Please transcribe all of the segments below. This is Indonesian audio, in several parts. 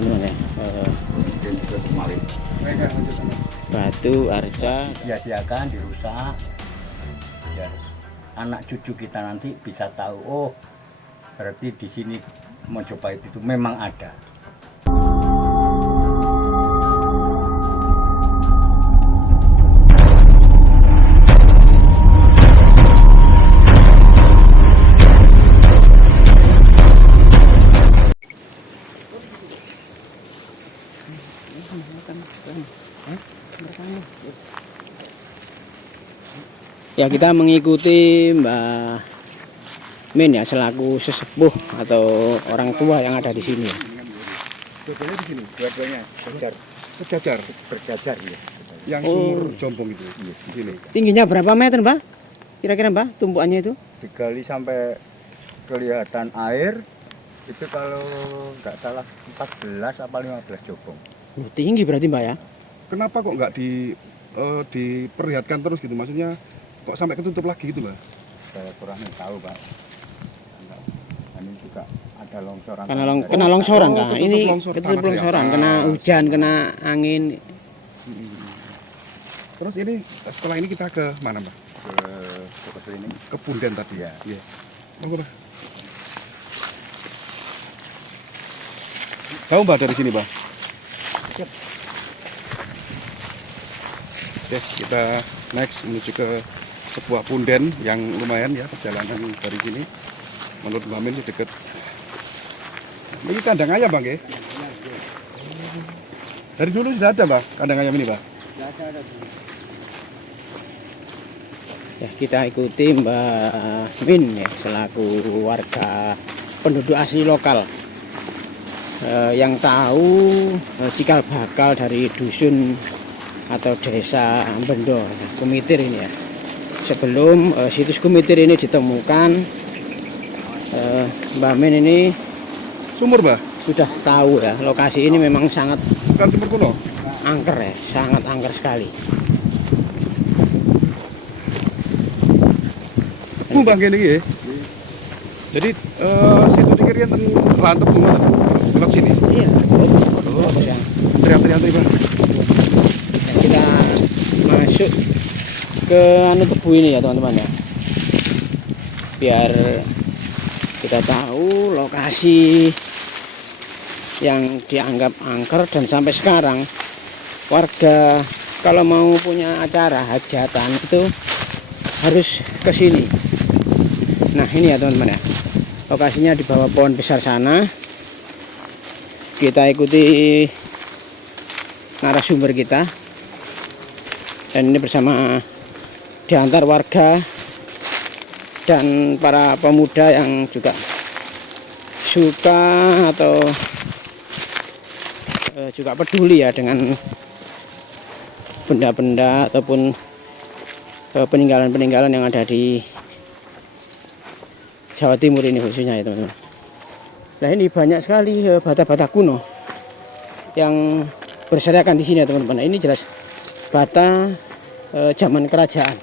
teman-teman ya. Batu arca Sia-siakan, dirusak biar anak cucu kita nanti bisa tahu, oh berarti di sini Mojopahit itu memang ada. ya, kita mengikuti Mbak Min ya, selaku sesepuh atau orang tua yang ada di sini. Dua-duanya di sini, dua-duanya berjajar ya. Yang sumur jompong itu di sini. Tingginya berapa meter, Mbak? Kira-kira, Mbak, tumpuannya itu? Digali sampai kelihatan air itu kalau nggak salah 14 apa 15 jompong. Tinggi berarti, Mbak ya? Kenapa kok nggak diperlihatkan terus gitu? Maksudnya kok sampai ketutup lagi gitu, Mbak? Saya kurang tahu, Pak. Ini juga ada longsoran. Kena longsoran, Oh, Kak. ketutup Ini longsor ketutup tanah longsoran, di kena atas. hujan, kena angin. Terus ini setelah ini kita ke mana, Mbak? Ke ini. Ke Punden tadi Ya. Iya. Monggo, Mbak. Tahu Mbak dari sini, Mbak? Siap. Oke, kita next menuju ke sebuah punden yang lumayan ya, perjalanan dari sini menurut Mbak Min dekat. Ini kandang ayam, Bang, ya? Dari dulu sudah ada, Bang, kandang ayam ini, Bang? Ya, kita ikuti Mbak Min ya, selaku warga penduduk asli lokal yang tahu cikal bakal dari dusun atau desa Bendo Kumitir ini ya. Sebelum situs Kumitir ini ditemukan, Mbak Min ini Sumur, Mbak? sudah tahu ya, lokasi ini memang sangat Bukan sumur kuno? angker ya, sangat angker sekali. Bang, gini ya. Jadi situ dikirian lantep tuh, Mbak. Lewat sini. Iya. Ya. Teriak-teriak, Bang. Dan kita masuk ke anu tebu ini ya, teman-teman ya, biar kita tahu lokasi yang dianggap angker. Dan sampai sekarang warga kalau mau punya acara hajatan itu harus ke sini. Nah, ini ya teman-teman ya, lokasinya di bawah pohon besar sana. Kita ikuti narasumber kita, dan ini bersama diantar warga dan para pemuda yang juga suka atau juga peduli ya dengan benda-benda ataupun peninggalan-peninggalan yang ada di Jawa Timur ini khususnya ya teman-teman. Nah, ini banyak sekali bata-bata kuno yang berserakan di sini ya teman-teman. Nah, ini jelas bata zaman kerajaan.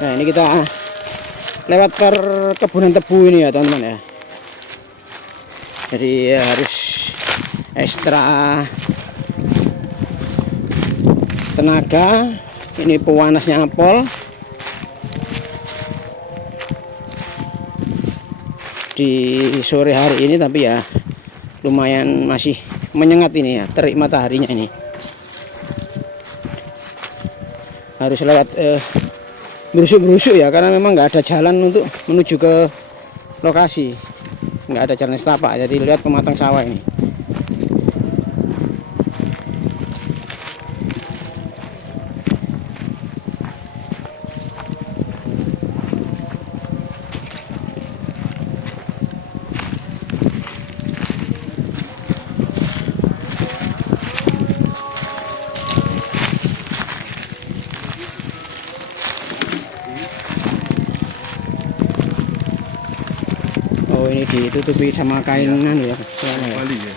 Nah, ini kita lewat perkebunan tebu ini ya teman-teman ya. Jadi ya, harus ekstra tenaga. Ini pewanasnya apel di sore hari ini, tapi ya lumayan masih menyengat ini ya, terik mataharinya ini. Harus lewat berusuk-berusuk ya, karena memang nggak ada jalan untuk menuju ke lokasi, nggak ada jalan setapak. Jadi lihat pematang sawah ini. Oh, ini ditutupi sama kain anu ya. Soalnya ya. Bali ya.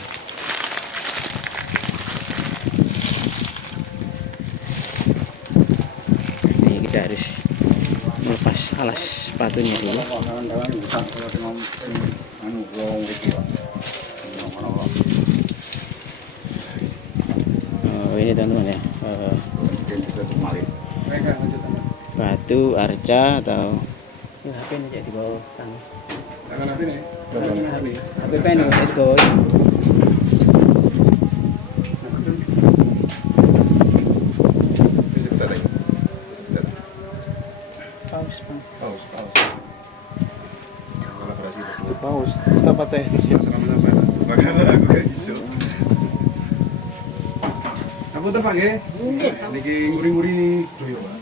Ini kita harus melepas alas sepatunya dulu. Oh, ini teman-teman ya. Batu arca atau ini HP ini jadi bawah tangan. Tangan apa nih? HP pen let's go. Paus, Bang. Paus. Kolaborasi berdua. Paus, kita pakai teknis Sama-sama. Makanya aku gak iso. Aku tepak nggih. Niki nguri-nguri doyo, Pak.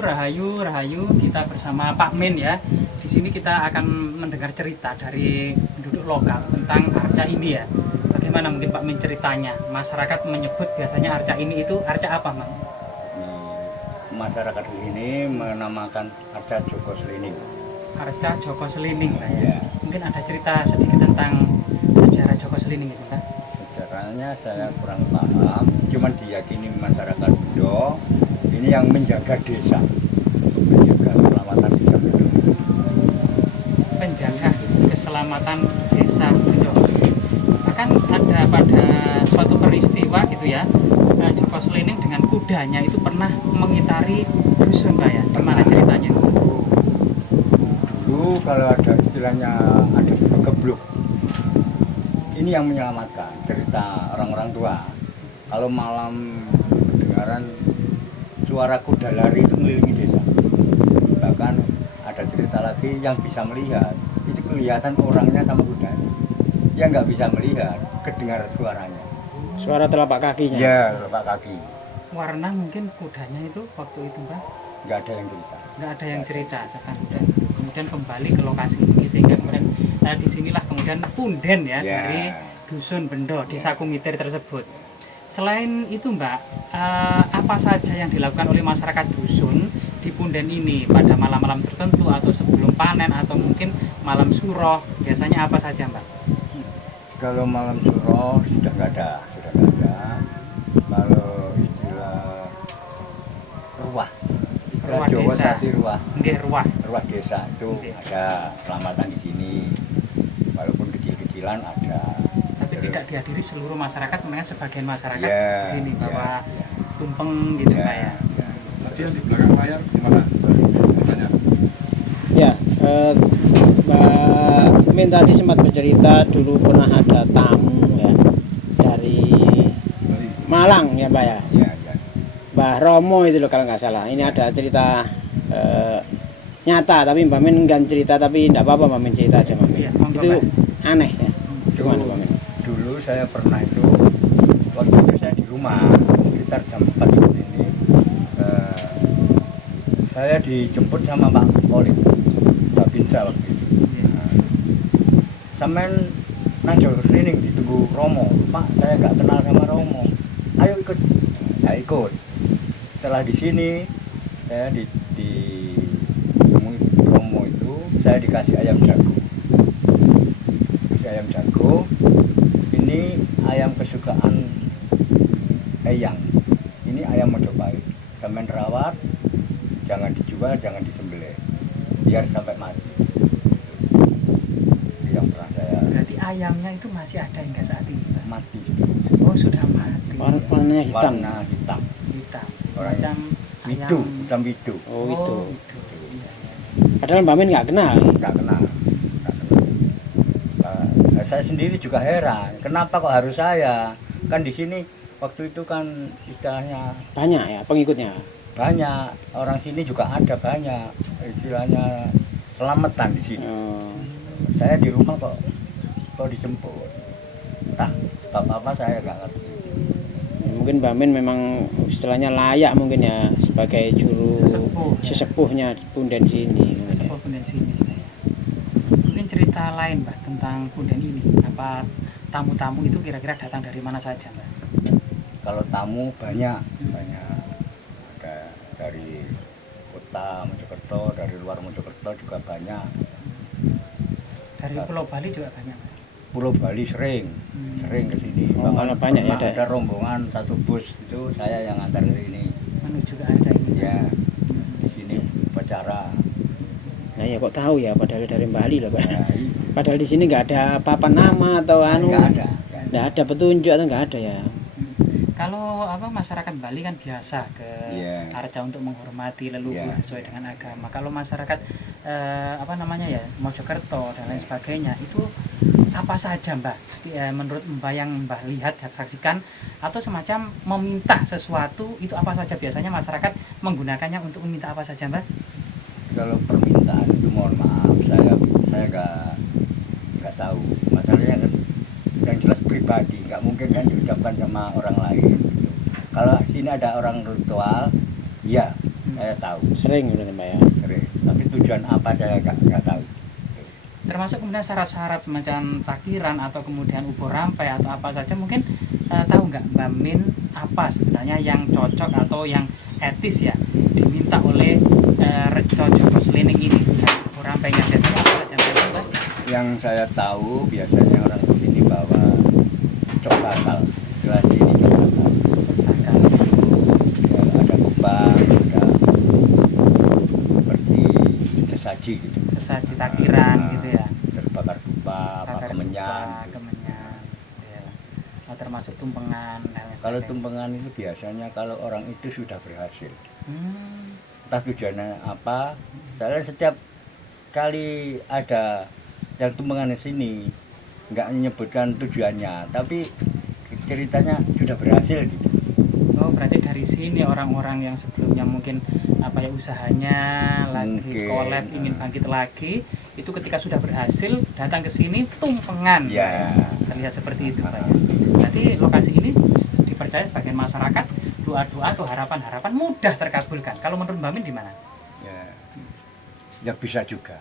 Rahayu, kita bersama Pak Min ya. Di sini kita akan mendengar cerita dari penduduk lokal tentang arca ini ya. Bagaimana mungkin Pak Min ceritanya? Masyarakat menyebut biasanya arca ini itu arca apa, Mas? Masyarakat ini menamakan arca Joko Selining. Arca Joko Selining lah ya. Ya, Mungkin ada cerita sedikit tentang sejarah Joko Selining itu kan? sejarahnya saya kurang paham, cuman diyakini masyarakat Bendo ini yang menjaga desa, menjaga keselamatan desa Bendo. Penjaga keselamatan desa Bendo. Bahkan ada pada suatu peristiwa gitu ya, Joko Selining dengan kudanya itu pernah mengitari dusun, Pak ya. Gimana ceritanya itu? Dulu kalau ada istilahnya ada kebluk, ini yang menyelamatkan, cerita orang-orang tua. Kalau malam kedengaran suara kuda lari itu mengelilingi desa. Bahkan ada cerita lagi yang bisa melihat, itu kelihatan orangnya sama kudanya. Yang nggak bisa melihat, kedengar suaranya. Suara telapak kakinya. Ya, telapak kaki. Warna mungkin kudanya itu waktu itu, Pak, Nggak ada yang cerita. nggak ada yang cerita tentang kuda. Kemudian kembali ke lokasi ini sehingga kemudian disinilah kemudian punden ya, Ya. dari dusun Bendo desa Kumitir tersebut. Selain itu, Mbak, apa saja yang dilakukan oleh masyarakat dusun di punden ini pada malam-malam tertentu atau sebelum panen atau mungkin malam suroh, biasanya apa saja, Mbak? Kalau malam suroh sudah nggak ada. Kalau istilah ruah, istilah Ruah Jawa desa. tadi ruah. Nggih, ruah. Ruah desa itu Oke. ada selamatan di sini, walaupun kecil-kecilan ada. Tapi tidak dihadiri seluruh masyarakat, memang sebagian masyarakat Ya, di sini ya, bahwa ya. tumpeng gitu, Pak ya. Tadi yang di belakang layar gimana? Tanya. Ya, Mbak Min tadi sempat bercerita dulu pernah ada tamu ya dari Bali. Malang ya, Mbak ya. Ya, ya. Mbah Romo itu loh kalau nggak salah. Ini ada cerita nyata, tapi Mbak Min nggak cerita, tapi tidak apa-apa Mbak Min cerita aja Mbak Min. Iya, monggo, Itu Pak. aneh ya. Gimana Mbak Min? Dulu saya pernah itu, waktu itu saya di rumah sekitar jam 4 ini, saya dijemput sama Pak Poli, Pak Binsa waktu itu. Sampean nang Joko Selining ditunggu Romo. Pak, saya nggak kenal sama Romo. Ayo ikut. Saya ikut. Setelah di sini saya ditemui Romo itu, saya dikasih ayam jago. Dikasih ayam jago. Ini ayam kesukaan Eyang. Ini ayam Mojopahit. Sampean rawat, jangan dijual, jangan disembelih. Biar sampai mati. Yang pernah saya Berarti ayamnya itu masih ada hingga saat ini, Pak? mati Oh, sudah mati. Warnanya hitam. warna hitam Hitam. Orang Semacam widu ayam. hitam widu Oh itu. Itu. Iya, iya. Padahal Mbak Min nggak kenal. nggak kenal. Nah, saya sendiri juga heran kenapa kok harus saya, kan di sini waktu itu kan istilahnya Banyak ya pengikutnya. banyak orang sini juga ada banyak istilahnya selamatan di sini. Oh. Saya di rumah kok dijemput, entah sebab apa saya nggak ngerti. Mungkin Mbak Min memang istilahnya layak mungkin ya sebagai juru Sesepuh, ya. sesepuhnya punden sini. Sesepuh punden sini. Mungkin cerita lain, Mbak, tentang punden ini. Apa tamu-tamu itu kira-kira datang dari mana saja, Mbak? Kalau tamu banyak ada dari kota Mojokerto, dari luar Mojokerto juga banyak. Dari Pulau Bali juga banyak. Pulau Bali sering ke sini. Oh, Bahkan banyak ya, pernah Dek? ada rombongan satu bus itu saya yang antar ke sini. Menuju ke Arca ini. Ya, di sini upacara. Nah ya kok tahu ya, padahal dari Bali loh Pak. Ya, Padahal di sini nggak ada papan nama atau anu, nggak ada. nggak ada petunjuk atau nggak ada ya. Kalau masyarakat Bali kan biasa ke Iya. Arca untuk menghormati leluhur Iya. sesuai dengan agama. Kalau masyarakat Mojokerto dan lain sebagainya itu apa saja Mbak? Menurut Mbak yang Mbak lihat dan saksikan atau semacam meminta sesuatu itu apa saja biasanya masyarakat menggunakannya untuk meminta apa saja Mbak? Kalau permintaan itu mohon maaf, saya nggak tahu. Masalahnya kan yang jelas pribadi, nggak mungkin kan diucapkan sama orang lain. Gitu. Kalau sini ada orang ritual, ya saya tahu. Sering gitu Pak ya. Sering. Tapi tujuan apa saya nggak tahu. Termasuk kemudian syarat-syarat semacam takiran atau kemudian ubur rampai atau apa saja mungkin tahu nggak Mbak Min apa sebenarnya yang cocok atau yang etis ya diminta oleh Reco Joko Selining ini ubur rampainya biasanya apa saja Mbak? Yang saya tahu biasanya orang sini bawa cok bakal. Jelas ini cok bakal. Bakal. Ya, ada kembang, ada seperti sesaji gitu. Sesaji takiran gitu ya. Terbakar dupa, apa Bakar kemenyan. dupa, kemenyan, ya. Oh, termasuk tumpengan dan lain Kalau sebagainya. tumpengan itu biasanya kalau orang itu sudah berhasil. Hmm, Entah tujuannya apa. Soalnya setiap kali ada yang tumpengan di sini nggak menyebutkan tujuannya, tapi ceritanya sudah berhasil gitu. oh berarti dari sini orang-orang yang sebelumnya mungkin usahanya lagi Mungkin. collab ingin bangkit lagi itu ketika sudah berhasil datang ke sini tumpengan Ya. terlihat seperti itu Pak ya. Berarti lokasi ini dipercaya sebagai masyarakat doa-doa atau harapan-harapan mudah terkabulkan. Kalau menurut Mbak Min di mana? Ya bisa juga.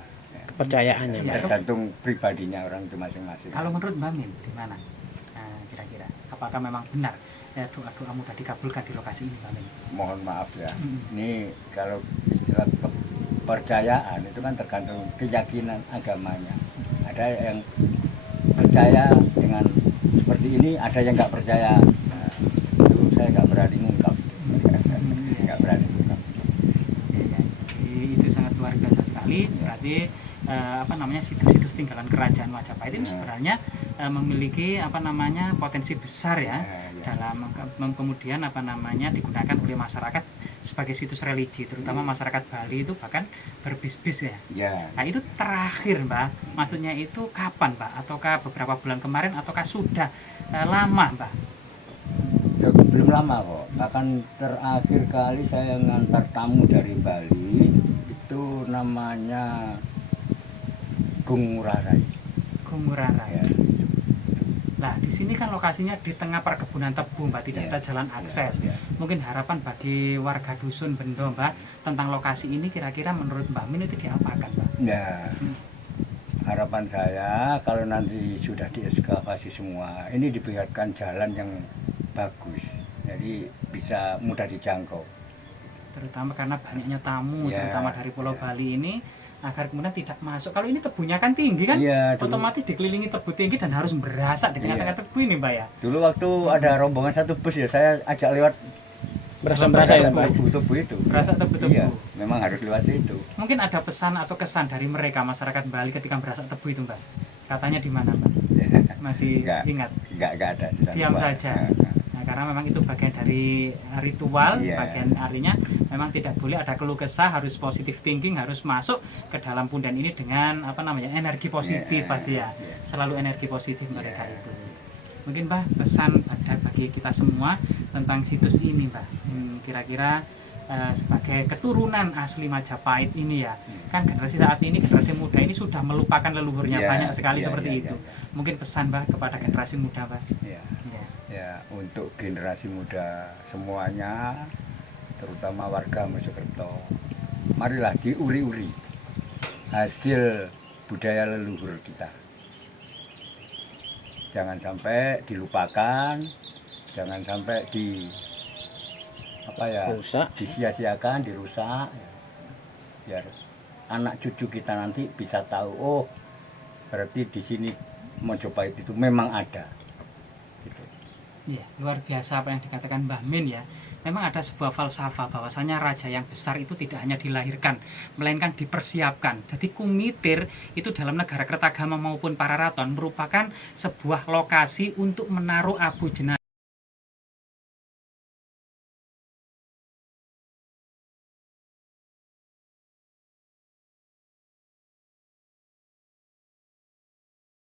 Kepercayaannya Ya, Pak. Tergantung pribadinya orang itu masing-masing. Kalau menurut Mbak Min di mana? Nah, kira-kira apakah memang benar doa-doa mudah dikabulkan di lokasi ini Mbak Min? Mohon maaf ya. Mm. Ini kalau istilah kepercayaan itu kan tergantung keyakinan agamanya. Ada yang percaya dengan seperti ini, ada yang nggak percaya. Nah, itu saya nggak berani ngungkap. Nggak berani ngungkap. Iya, jadi itu sangat luar biasa sekali. Berarti situs-situs tinggalan kerajaan Majapahit ini sebenarnya memiliki potensi besar ya dalam kemudian digunakan oleh masyarakat sebagai situs religi, terutama masyarakat Bali itu bahkan berbisnis ya. Ya. Nah itu terakhir Mbak, maksudnya itu kapan Mbak? Ataukah beberapa bulan kemarin ataukah sudah lama Mbak? Ya, belum lama kok. Bahkan terakhir kali saya ngantar tamu dari Bali itu namanya Gung Ngurah Rai. Gung Ngurah Rai. Ya. Nah, di sini kan lokasinya di tengah perkebunan tebu, Mbak, tidak ada jalan akses. Ya. Mungkin harapan bagi warga dusun Bendo, Mbak, tentang lokasi ini kira-kira menurut Mbak Min itu diapakan, Mbak? Nah, harapan saya kalau nanti sudah diekskavasi semua, ini dibuatkan jalan yang bagus, jadi bisa mudah dijangkau. Terutama karena banyaknya tamu, Ya, terutama dari Pulau ya. Bali ini, agar kemudian tidak masuk. Kalau ini tebunya kan tinggi kan, Iya, dulu- otomatis dikelilingi tebu tinggi dan harus berasak di tengah-tengah tebu ini, Mbak ya. Dulu waktu ada rombongan satu bus ya, saya ajak lewat Berasa ya Pak. tebu itu. Berasak tebu-tebu. Iya, memang harus lewat itu. Mungkin ada pesan atau kesan dari mereka masyarakat Bali ketika berasak tebu itu, Mbak. Katanya di mana, Mbak? Masih Enggak. ingat? Enggak ada. di sana. Diam saja. Nah, karena memang itu bagian dari ritual, Iya. bagian artinya memang tidak boleh ada keluh kesah, harus positive thinking, harus masuk ke dalam punden ini dengan energi positif Iya, pasti ya. iya. Selalu energi positif mereka Iya. itu. Mungkin Mbak pesan bagi kita semua tentang situs ini, Mbak. Kira-kira sebagai keturunan asli Majapahit ini ya, kan generasi saat ini, generasi muda ini sudah melupakan leluhurnya, Iya, banyak sekali iya, seperti iya, itu. iya. Mungkin pesan Mbak kepada generasi muda, Mbak. Iya. Ya. Ya, untuk generasi muda semuanya, terutama warga Mojokerto, marilah diuri-uri hasil budaya leluhur kita. Jangan sampai dilupakan, jangan sampai Rusak. disia-siakan, dirusak. Biar anak cucu kita nanti bisa tahu, oh Berarti di sini Mojopahit itu memang ada. Gitu. Iya, luar biasa apa yang dikatakan Mbah Min ya. Memang ada sebuah falsafah bahwasanya raja yang besar itu tidak hanya dilahirkan, melainkan dipersiapkan. Jadi Kumitir itu dalam negara Kertagama maupun Pararaton merupakan sebuah lokasi untuk menaruh abu jenazah